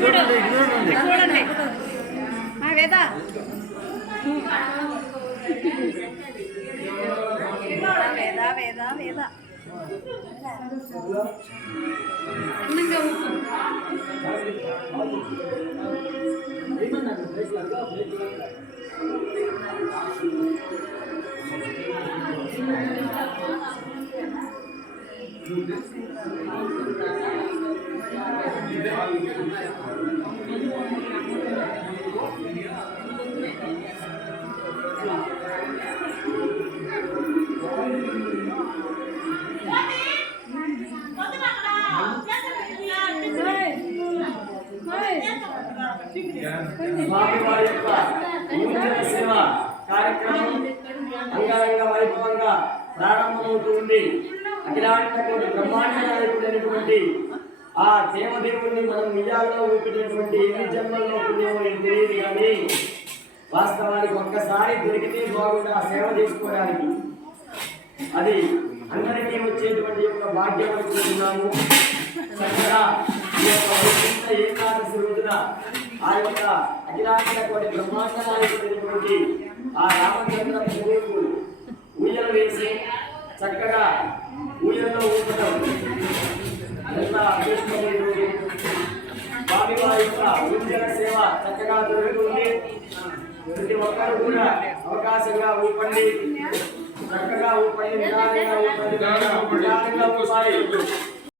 చూడండి వేద వేద వేద వేద స్వామివారి యొక్క సేవ కార్యక్రమం అంగరంగ వైభవంగా ప్రారంభమవుతుంది. అఖిలాండ కోటి బ్రహ్మాండ నాయకుడైనటువంటి ఆ దేవదేవుడిని మనం నిజాల్లో ఊపినటువంటి ఎన్ని జన్మల్లో పుణ్యమో తెలియదు, కానీ వాస్తవానికి ఒక్కసారి దొరికితే బాగుండా ఆ సేవ చేసుకోవడానికి అది అందరికీ వచ్చేటువంటి యొక్క భాగ్యం అనుకుంటున్నాము. చక్కగా ఈ యొక్క వైకుంఠ ఏకాదశి రోజున ఆ యొక్క అఖిలాండ కోటి బ్రహ్మాండ నాయకుడైనటువంటి ఆ రామచంద్ర ప్రభువుకు ఊయలు వేసి చక్కగా ఊయల్లో ఊపడం ఎంత అదృష్టమైన రోజు. స్వామివారి యొక్క ఊంజల సేవ చక్కగా జరుగుతుంది. ప్రతి ఒక్కరు కూడా అవకాశంగా ఊపండి, చక్కగా ఊపండి, నిదానంగా ఊపండి, నిదానంగా ఊపాలి.